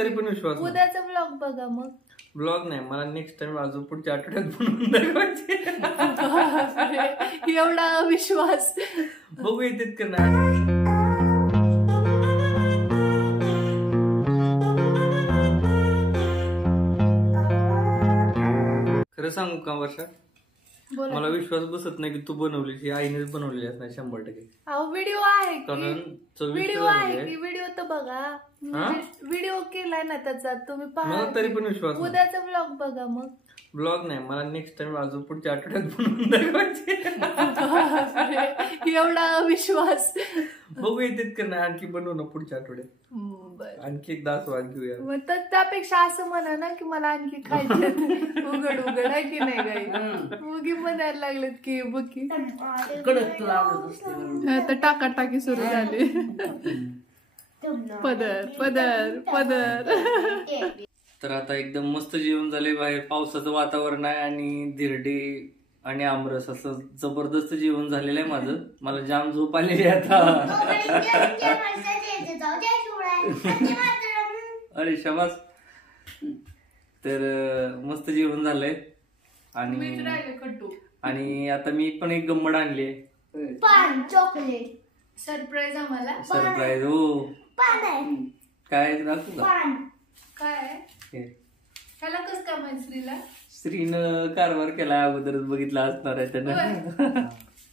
तरी पण विश्वास नाही. उद्याचा ब्लॉग बघा मग. ब्लॉग नाही, मला नेक्स्ट टाइम अजून पुढच्या आठवड्यात बनवून दाखवायचे. एवढा विश्वास. बघू येतात का नाही. खरं सांगू का वर्षा, मला विश्वास बसत नाही की तू बनवली, ही आईनेच बनवलेली असणार 100%. व्हिडिओ आहे, व्हिडिओ आहे की व्हिडिओ तर बघा. व्हिडिओ केलाय ना त्याचा, तुम्ही पहा. तरी पण विश्वास. उद्याचा ब्लॉग बघा मग. ब्लॉग नाही, मला नेक्स्ट टाइम अजून पुढच्या आठवड्यात बनवून दाखवायचे. एवढा विश्वास. बघू येतात का नाही आणखी बनवू ना पुढच्या आठवड्यात. आणखी एकदा स्वाद घेऊया. मग त्यापेक्षा असं म्हणा ना की मला आणखी खायचं. उघड उघड आहे की नाही गाई. मुगी म्हणायला लागलेत की बघी तर टाकाटाकी सुरू झाली. पदर पदर पदर. तर आता एकदम मस्त जेवण झाले. बाहेर पावसाचं वातावरण आहे आणि धिरडे आणि आमरस असं जबरदस्त जेवण झालेलं आहे माझं. मला जाम झोप आलेली आता. अरे शाबास. तर मस्त जेवण झालंय आणि आता मी पण एक गंमड आणली. चॉकलेट सरप्राईज आम्हाला. सरप्राईज. हो काय दाखवू का. काय त्याला कस का माहिती श्रीला. श्रीनं कारभार केला अगोदरच बघितला असणार आहे त्यानं.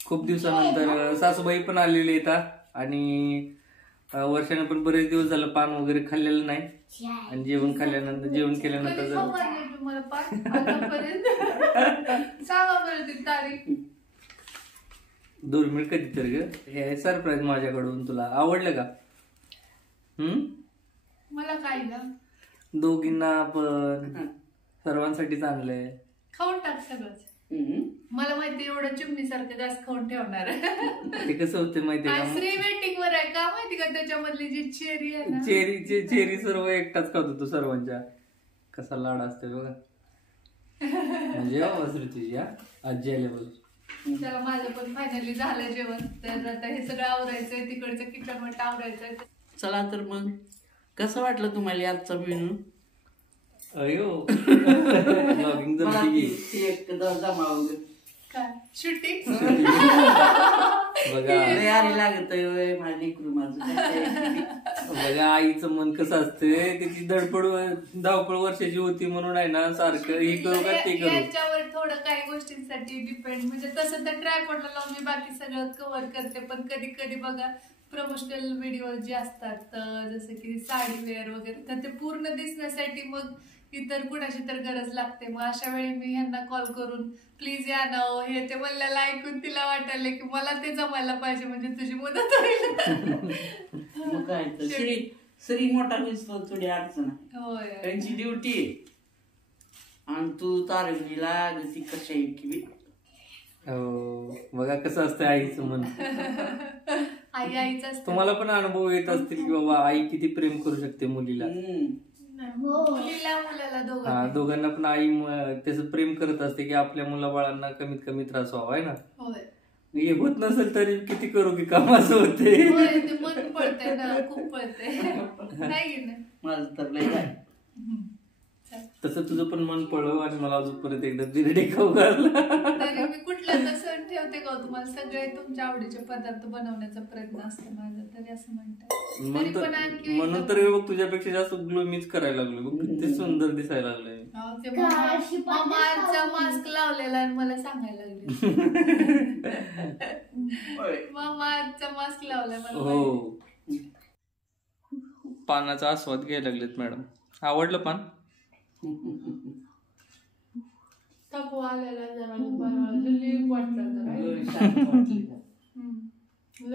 खूप दिवसानंतर सासूबाई पण आलेली येतात आणि वर्षाने पण बरेच दिवस झालं पान वगैरे खाल्लेलं नाही आणि जेवण केल्यानंतर तारीख 2 मिनिट कधी तर ग. हे सरप्राईज माझ्याकडून तुला आवडलं का. मला काय ना दोघींना पण सर्वांसाठीच आणलंय. खाऊन टाक सगळंच. मला माहिती एवढं चिमणीसारखं जास्त खाऊन ठेवणार. ते कसं होतं माहितीये का, श्री वेटिंग वर आहे का माहिती का. त्याच्यामधली जी चेरी आहे ना, चेरी सर्व एकटाच खात होतो सर्वांच्या. कसा लाड असते बघा. म्हणजे तुझी आजी आले बोल. चला माझं पण फायनली झालं जेवण. तर आता हे सगळं आवरायचंय, तिकडचं किचन वर आवरायचंय. चला तर मग कसं वाटलं तुम्हाला आजचा मेनू. अयो ब्लॉगिंग काय शूटिंग बघा. लागत बघा आईचं मन कसं असतंय. त्याची धडपड धावपळ वर्षाची होती म्हणून आहे ना सारखं हे करू का ते करू. याच्यावर थोडं काही गोष्टींसाठी डिपेंड. म्हणजे तसं तर ट्रायपॉडला लावून मी बाकी सगळं कव्हर करते. पण कधी कधी बघा प्रमोशनल व्हिडिओ जे असतात जसं की साडी वेअर वगैरे, तर ते पूर्ण दिसण्यासाठी मग इतर कुणाची तर गरज लागते. मग अशा वेळी मी ह्यांना कॉल करून प्लीज या ना हे ते बोलल्याला ऐकून तिला वाटायला की मला ते जमायला पाहिजे, म्हणजे तुझी मदत होईल. श्री मोठा दिसतो थोडी अडचण होय त्यांची ड्युटी आणि तू तारंगीला ती कशा आहे की. हो बघा कसं असतं आईचं मन. आई आईचा. तुम्हाला पण अनुभव येत असतील की बाबा आई किती प्रेम करू शकते मुलीला. मुलाला दोघांना पण आई त्याचं प्रेम करत असते की आपल्या मुलाबाळांना कमीत कमी त्रास व्हावा आहे ना. हे होत नसेल तरी किती करू की काम असं होते. मन पळतंय ना, खूप पळतंय. माझं तर लय तसं तुझं पण मन पळव आणि मला अजून परत एकदा धिरडे खाऊ घाल. तरी मी कुठला सण ठेवते का तुम्हाला सगळे तुमच्या आवडीचे पदार्थ बनवण्याचा प्रयत्न असतो माझा. तरी असं म्हणतात म्हणून तर बघ तुझ्यापेक्षा जास्त ग्लो मीच करायला लागलो. बघ किती सुंदर दिसायला लागलोय. मामाचा मास्क लावलेला आणि मला सांगायला लागले मामाचा मास्क लावलाय मला. हो पानाचा आस्वाद घ्यायला लागलेत मॅडम. आवडलं पान. तपू आलेला जरा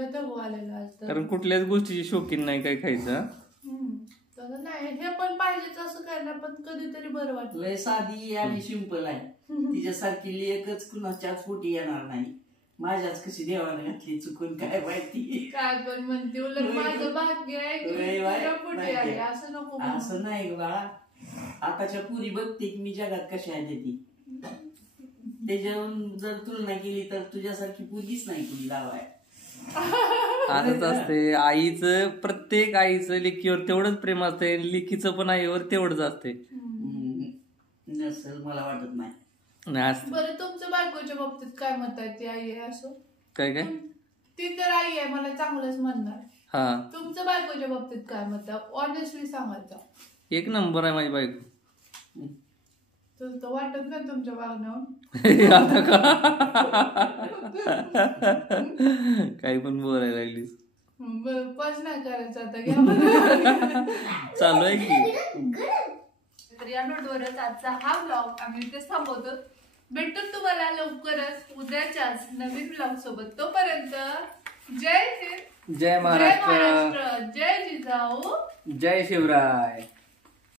वाटलं. कारण कुठल्याच गोष्टीची शौकीन नाही काय खायचं. तसं नाही, हे पण पाहिजेच असं काय ना, पण कधीतरी बरं वाटतं. लय साधी आणि सिंपल आहे. तिच्यासारखी लेखच कुणाच्याच पोटी येणार नाही. माझ्याच कशी देवाने घातली चुकून काय माहिती. काय पण म्हणते उलट माझं भाग्य आहे. असं नको. असं नाही बाळा. आताच्या पुरी बघते की मी जगात कशा आहे ती. त्याच्यावरून जर तुलना केली तर तुझ्यासारखी पुरीच नाही कुणी लावाय. असंच असते आईचं, प्रत्येक आईचं लेकीवर तेवढंच प्रेम असते, लेकीचं पण आईवर तेवढंच असते. नसेल मला वाटत नाही. बरं तुमचं बायकोच्या बाबतीत काय मत आहे? ती आई आहे असं काय काय ती तर आई आहे, मला चांगलंच म्हणणार. हा, तुमचं बायकोच्या बाबतीत काय मत आहे? ऑनेस्टली सांगायचं. एक नंबर आहे माझी बायको. तर वाटत नाही तुमच्या वागण्यावर. आता का काही पण बोलायला लागलीस. पच नाही करायचं आता घ्या. चालू आहे की. तर या नोटवरच आजचा हा ब्लॉग आम्ही इथे थांबवतो. भेटतो तुम्हाला लवकरच उद्याच्याच नवीन ब्लॉग सोबत. तोपर्यंत जय हिंद, जय महाराष्ट्र, जय जिजाऊ, जय शिवराय.